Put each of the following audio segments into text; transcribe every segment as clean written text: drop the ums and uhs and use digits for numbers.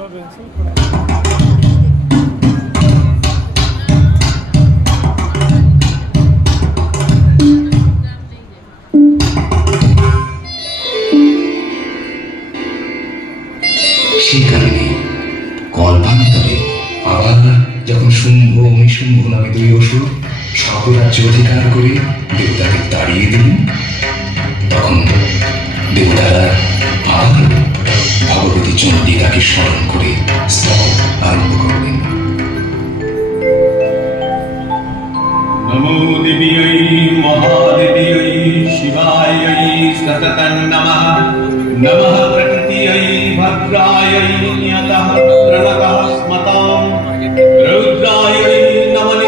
সেই কারণে কল্পান্তরে আবার যখন শুম্ভ নিশুম্ভ নামে দুই অসুর স্বর্গরাজ্য অধিকার করে দেবতাকে তাড়িয়ে দিলেন, তখন দেবতারা আবার ভগবতী চণ্ডিকাকে স্মরণ করে স্তব আরম্ভ করলেন। নমো দেবীयै মহাদেবীयै শিবাयै সততং নমঃ। নমঃ প্রকৃতিयै ভদ্রাयै নিয়তঃ প্রণতঃ স্মতাং। রুদ্রাयै নমঃ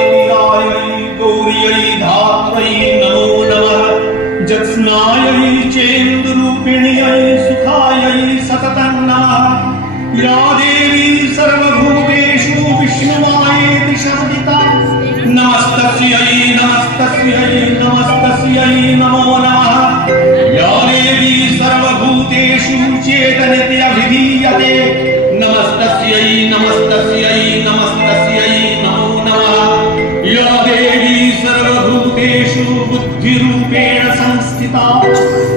গৌর্यै ধাত্রৈ নমো নমঃ। জ্যোৎস্নাयै চেন্দুরূপিण्यै সুখাयै সততং নমঃ। या देवी सर्वभूतेषु विष्णुमायेति संस्थिता। नमस्तस्यै नमस्तस्यै नमस्तस्यै नमो नमः। या देवी सर्वभूतेषु चेतनते अभिधीयते। नमस्तस्यै नमस्तस्यै नमस्तस्यै नमो नमः। या देवी सर्वभूतेषु बुद्धिरूपेण संस्थिता।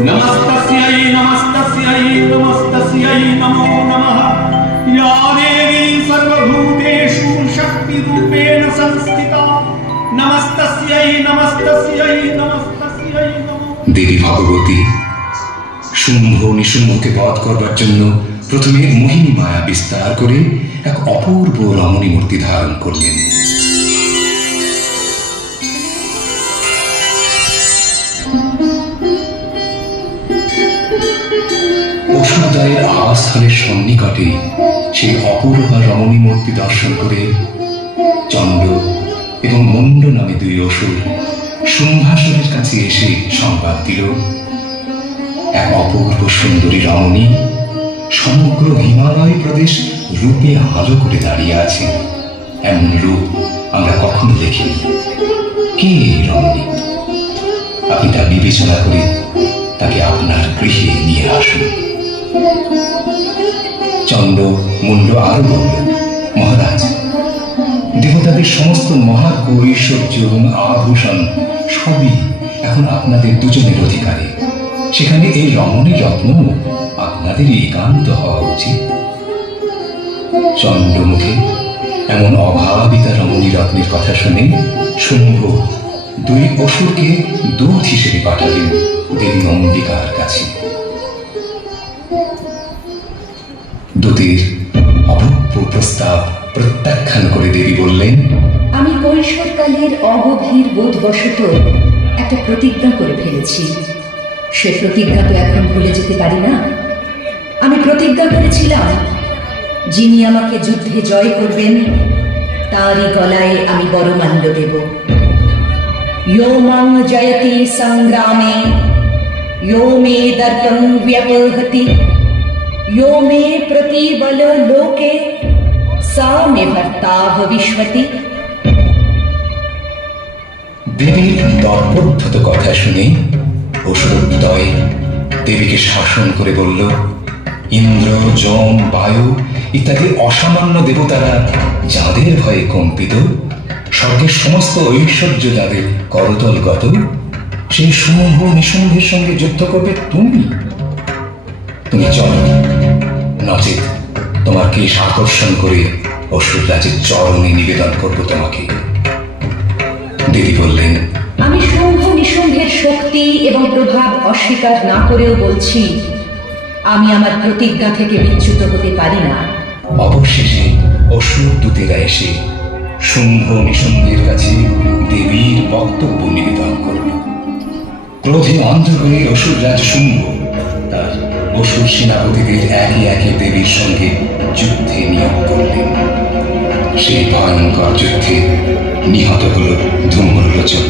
नमस्तस्यै नमस्तस्यै नमस्तस्यै नमो नमः। या देवी सर्वभूतेषु शक्तिरूपेण संस्थिता। नमस्तस्यै नमस्तस्यै नमस्तस्यै नमो। দেবী ভগবতী শুম্ভ নিশুম্ভকে বধ করবার জন্য প্রথমে মোহিনী মায়া বিস্তার করে এক অপূর্ব রমণী মূর্তি ধারণ করলেন। অসুরদ্বয়ের আবাসস্থলের সন্নিকটে সেই অপূর্ব রমণী মূর্তি দর্শন করে চণ্ড এবং মুণ্ড নামে দুই অসুর শুম্ভাসুরের কাছে এসে সংবাদ দিল, এক অপূর্ব সুন্দরী রমণী সমগ্র হিমালয় প্রদেশ রূপে আলো করে দাঁড়িয়ে আছে। এমন রূপ আমরা কখনো দেখিনি। কে এই রমণী? আপনি তা বিবেচনা করে তাকে আপনার গৃহে নিয়ে আসুন। চন্দ্র মুণ্ড আরো বলল, মহারাজ, দেবতাদের সমস্ত মহার্ঘ ঐশ্বর্য এবং আভূষণ সবই এখন আপনাদের দুজনের অধিকারে। সেখানে এই রমণী রত্ন আপনাদের একান্ত হওয়া উচিত। চন্দ্রমুখে এমন অভাবিতা রমণী রত্নের কথা শুনে শুম্ভ দুই অসুরকে দূত হিসেবে পাঠালেন দেবী অম্বিকার কাছে। দূতের অভব্য প্রস্তাব প্রত্যাখ্যান করে দেবী বললেন, আমি কৈশোরকালের অগভীর বোধবশত একটা প্রতিজ্ঞা করে ফেলেছি। সে প্রতিজ্ঞা তো এখন ভুলে যেতে পারি না। আমি প্রতিজ্ঞা করেছিলাম, যিনি আমাকে যুদ্ধে জয় করবেন তারই গলায় আমি বরমাল্য দেব। यो मां जयति संग्रामे यो मे दर्पं व्यपहति यो मे प्रतिबल लोके सा मे भर्ता भविष्यति। দেবীর দর্পোদ্ধত কথা শুনে অসুরদ্বয় দেবীকে শাসন করে বলল, ইন্দ্র যম বায়ু ইত্যাদি অসামান্য দেবতারা যাদের ভয়ে কম্পিত, স্বর্গের সমস্ত ঐশ্বর্য যাদের করতলগত, সেই শুম্ভ নিশুম্ভের সঙ্গে যুদ্ধ করবে তুমি? তুমি চলো, নচেত তোমার কেশ আকর্ষণ করে অসুর রাজের চরণে নিবেদন করবো তোমাকে। দেবী বললেন, আমি শুম্ভ নিশুম্ভের শক্তি এবং প্রভাব অস্বীকার না করেও বলছি, আমি আমার প্রতিজ্ঞা থেকে বিচ্যুত হতে পারি না। অবশেষে অসুর দূতেরা এসে শুম্ভ নিশুম্ভের কাছে দেবীর বক্তব্য নিবেদন করল। ক্রোধে অন্ধ হয়ে অসুররাজ শুম্ভ তার অসুর সেনাপতিদের একে একে দেবীর সঙ্গে যুদ্ধে নিয়োগ করলেন। সেই ভয়ঙ্কর যুদ্ধে নিহত হল ধূম্রলোচন।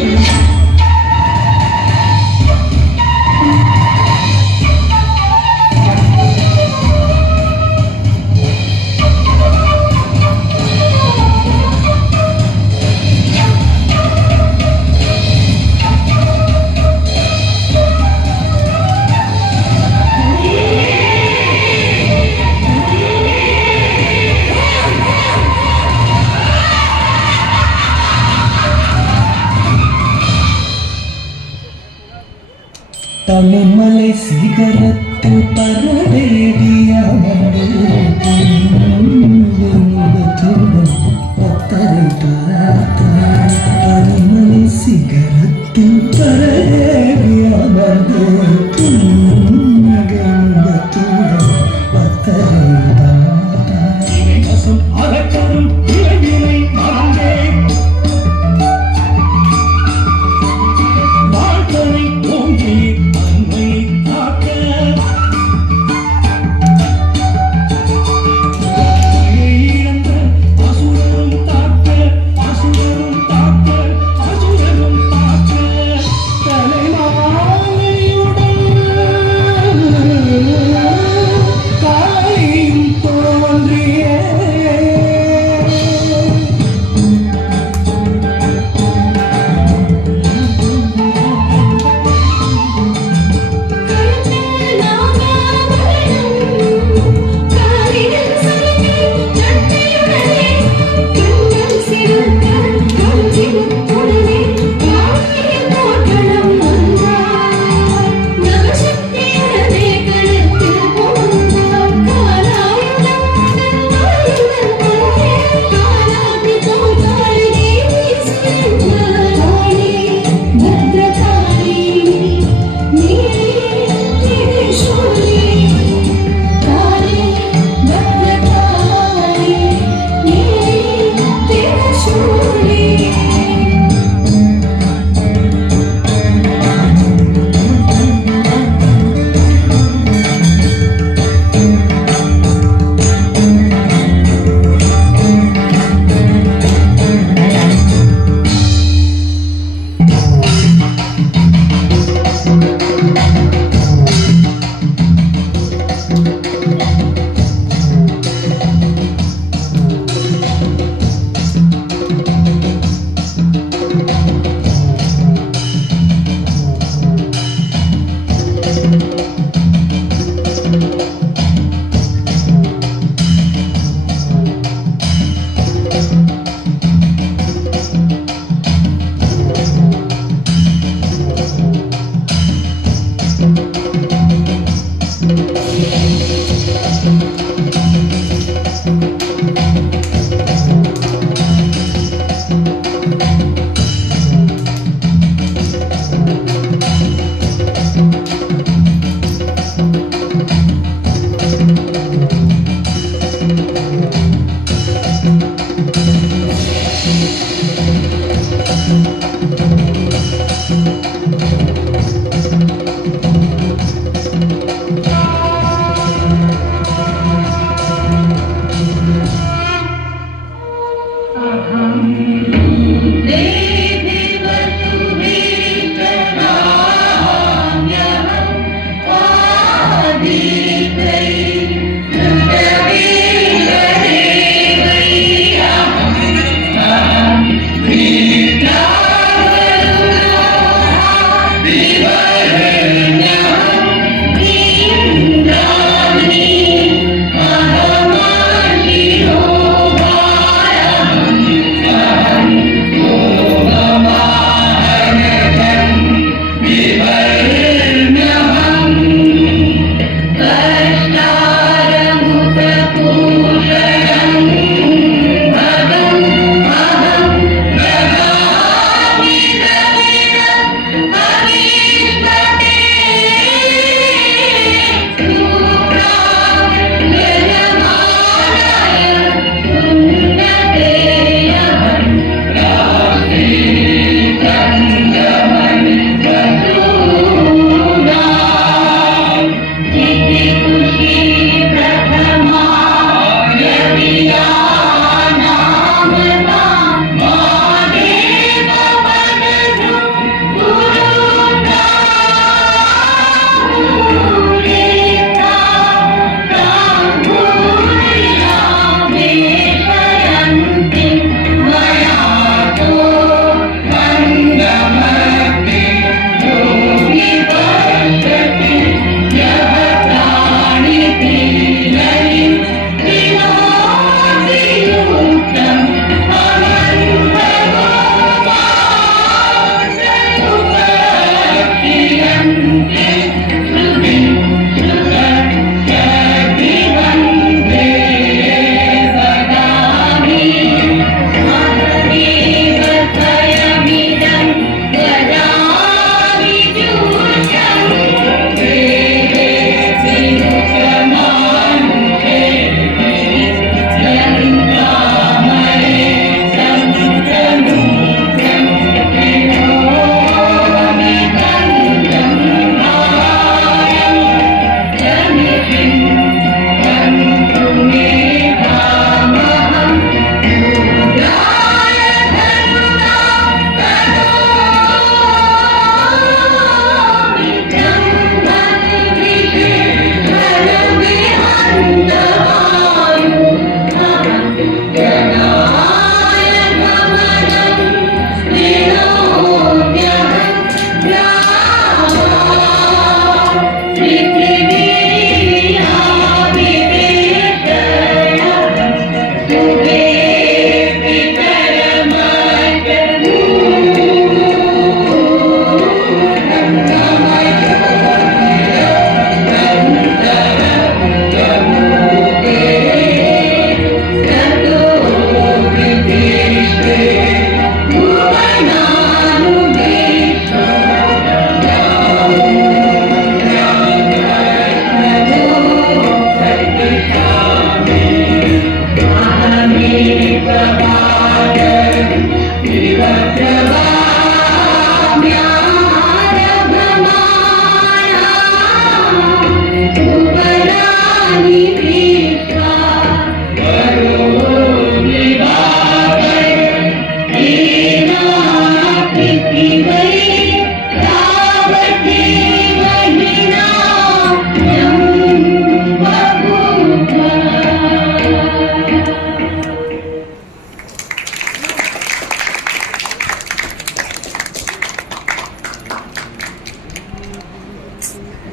பனிமலை சிகரத்தில் பரவேடிய பத்தரை பார்த்தார். பனிமலை சிகரத்தில் பரவேடிய பத்தரை பார்த்தார். அகற்றரும் இளைஞனை மறந்தே வாழ்த்தனை ஓங்கி அன்னை காக்க இழந்த அசுரரும் தாக்க அசுரரும் தாக்க அசுரரும் தாக்க தலைமாலையுடன் காலையும் தோன்றியே Amen.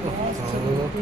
Oh.